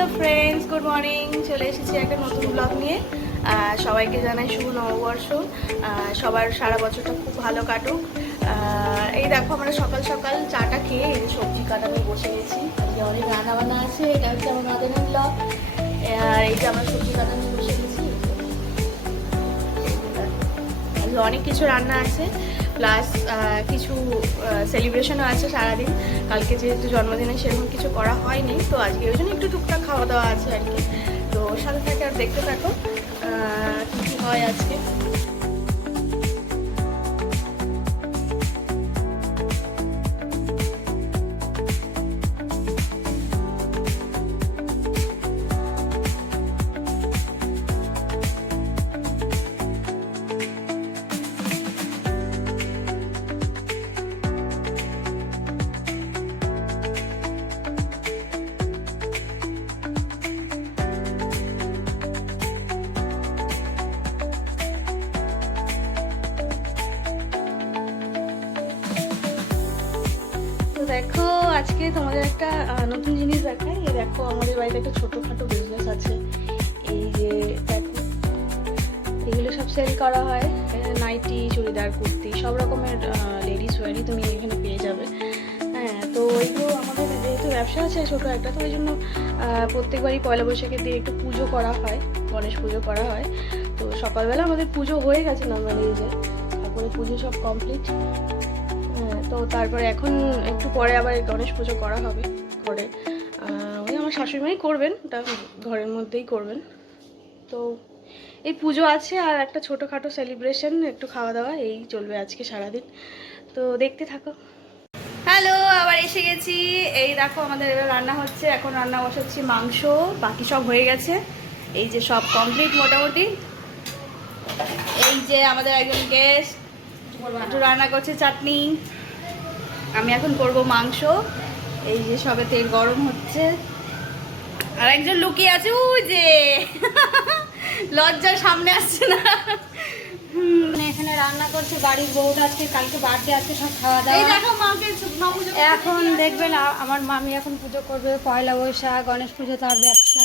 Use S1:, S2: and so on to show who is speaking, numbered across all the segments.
S1: Hello friends good morning চলে এসেছি একটা নতুন ব্লগ নিয়ে। সবাইকে জানাই শুভ নববর্ষ। সবার সারা বছরটা খুব ভালো কাটুক। এই দেখো আমরা সকাল সকাল চাটা খেয়ে সবজি কাটা নিয়ে বসে গেছি। অনেক রান্না বান্না আছে, এটা হচ্ছে আমার মাদের ব্লগ আর এই যে আমরা সবজি কাটা নিয়ে বসে গেছি। অনেক কিছু রান্না আছে। প্লাস কিছু সেলিব্রেশনও আছে সারাদিন। কালকে যেহেতু জন্মদিনে সেরকম কিছু করা হয়নি, তো আজকে ওই জন্য একটু টুকটাক খাওয়া দাওয়া আছে আর কি। তো সাথে থাকে আর দেখতে থাকো কী কি হয় আজকে। দেখো, আজকে তোমাদের একটা নতুন জিনিস দেখাই। এই দেখো, আমাদের বাড়িতে একটা ছোটোখাটো বিজনেস আছে। এই যে, দেখো, এগুলো সব সেল করা হয়। নাইটি, চুড়িদার, কুর্তি, সব রকমের লেডিস ওয়ারই তুমি এখানে পেয়ে যাবে। হ্যাঁ তো এইগুলো আমাদের যেহেতু ব্যবসা আছে ছোটো একটা, তো ওই জন্য প্রত্যেকবারই পয়লা বৈশাখের দিয়ে একটু পুজো করা হয়, গণেশ পুজো করা হয়। তো সকালবেলা আমাদের পুজো হয়ে গেছে নর্মালি যে, তারপরে পুজো সব কমপ্লিট তো তারপরে এখন একটু পরে আবার গণেশ পুজো করা হবে, করে। উনি আমার শাশুড়িমাই করবেন, ওটা ঘরের মধ্যেই করবেন। তো এই পুজো আছে আর একটা ছোটোখাটো সেলিব্রেশন একটু খাওয়া দাওয়া, এই চলবে আজকে সারাদিন। তো দেখতে থাকো। হ্যালো আবার এসে গেছি। এই দেখো আমাদের এবার রান্না হচ্ছে, এখন রান্না বসাচ্ছি মাংস, বাকি সব হয়ে গেছে। এই যে সব কমপ্লিট মোটামুটি। এই যে আমাদের একজন গেস্ট রান্না করছে, চাটনি। আমি এখন করব মাংস। এই যে সবে তেল গরম হচ্ছে। আর একজন লুকিয়ে আছে ওই যে। লজ্জার সামনে আসছে না।
S2: মানে এখানে রান্না করছে বাড়ির বউটা আজকে কালকে বার্থডে আজকে সব খাওয়া দাওয়া। এখন দেখবেন আমার মামি এখন পুজো করবে পয়লা বৈশাখ গণেশ পুজো তার ব্যবসা।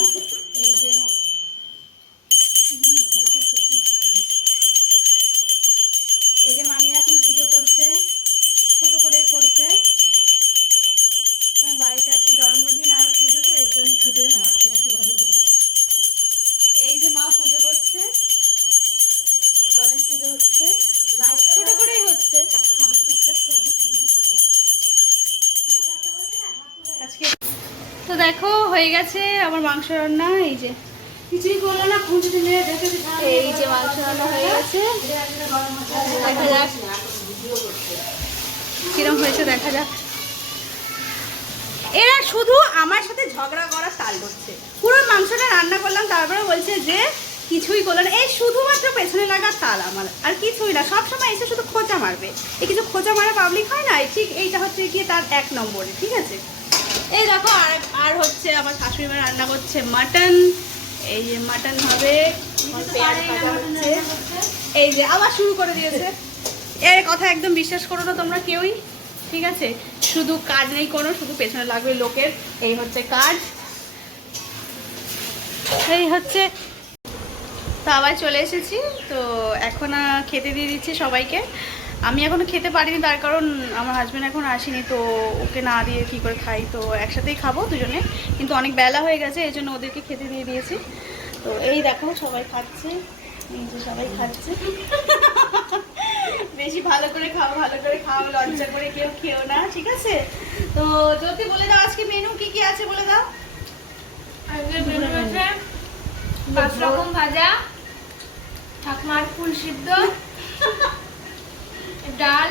S1: আজকে। তো দেখো হয়ে গেছে আমার মাংস রান্না এই যে।
S2: কিছুই করল না খুঁজে দিলে দেখে
S1: এই যে মাংস রান্না হয়ে গেছে। দেখা যাক। কিরম হয়েছে দেখা যাক। এরা শুধু আমার সাথে ঝগড়া করার তাল করছে পুরো মাংসটা রান্না করলাম তারপরে বলছে যে কিছুই করল না। এই শুধুমাত্র পেছনে লাগার তাল আমার আর কিছুই না। সবসময় এসে শুধু খোঁচা মারবে। এই কিছু খোঁচা মারা পাবলিক হয় না? ঠিক এইটা হচ্ছে গিয়ে তার এক নম্বরে ঠিক আছে? এই দেখো আর আর হচ্ছে আমার শাশুড়ি মা রান্না করছে মাটন এই যে মাটন হবে এই যে আবার শুরু করে দিয়েছে। এর কথা একদম বিশ্বাস করো না তোমরা কেউই ঠিক আছে? শুধু কাজ নেই কোনো শুধু পেছনে লাগবে লোকের। এই হচ্ছে কাজ। এই হচ্ছে তো আবার চলে এসেছি। তো এখন খেতে দিয়ে দিচ্ছি সবাইকে। আমি এখনও খেতে পারিনি, তার কারণ আমার হাজব্যান্ড এখন আসেনি, তো ওকে না দিয়ে কী করে খাই? তো একসাথেই খাব দুজনে, কিন্তু অনেক বেলা হয়ে গেছে, এই জন্য ওদেরকে খেতে দিয়ে দিয়েছি। তো এই দেখো, সবাই খাচ্ছে সবাই খাচ্ছে। বেশি ভালো করে খাও, ভালো করে খাও, লজ্জা করে কেউ খেও না, ঠিক আছে? তো যদি বলে দাও আজকে মেনু কি কি আছে, বলে দাও।
S2: পাঁচ রকম ভাজা, ঠাকমার ফুল সিদ্ধ ডাল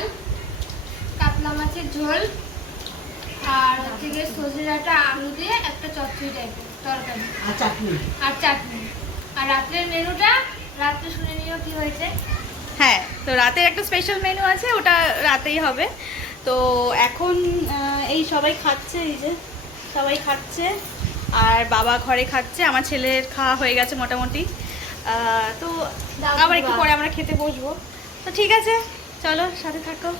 S2: কাতলা মাছের ঝোল আর হচ্ছে গিয়ে সজনে ডাঁটা আলু দিয়ে একটা চচ্চড়ি টাইপের তরকারি।
S3: আর চাটনি?
S2: আর চাটনি। আর রাত্রের মেনুটা রাত্রে শুনে নিও কি হয়েছে।
S1: হ্যাঁ তো রাতের একটা স্পেশাল মেনু আছে ওটা রাতেই হবে। তো এখন এই সবাই খাচ্ছে এই যে সবাই খাচ্ছে আর বাবা ঘরে খাচ্ছে আমার ছেলের খাওয়া হয়ে গেছে মোটামুটি। তো আবার একটু। পরে আমরা খেতে বসবো। তো ঠিক আছে। চলো সাথে থাকো।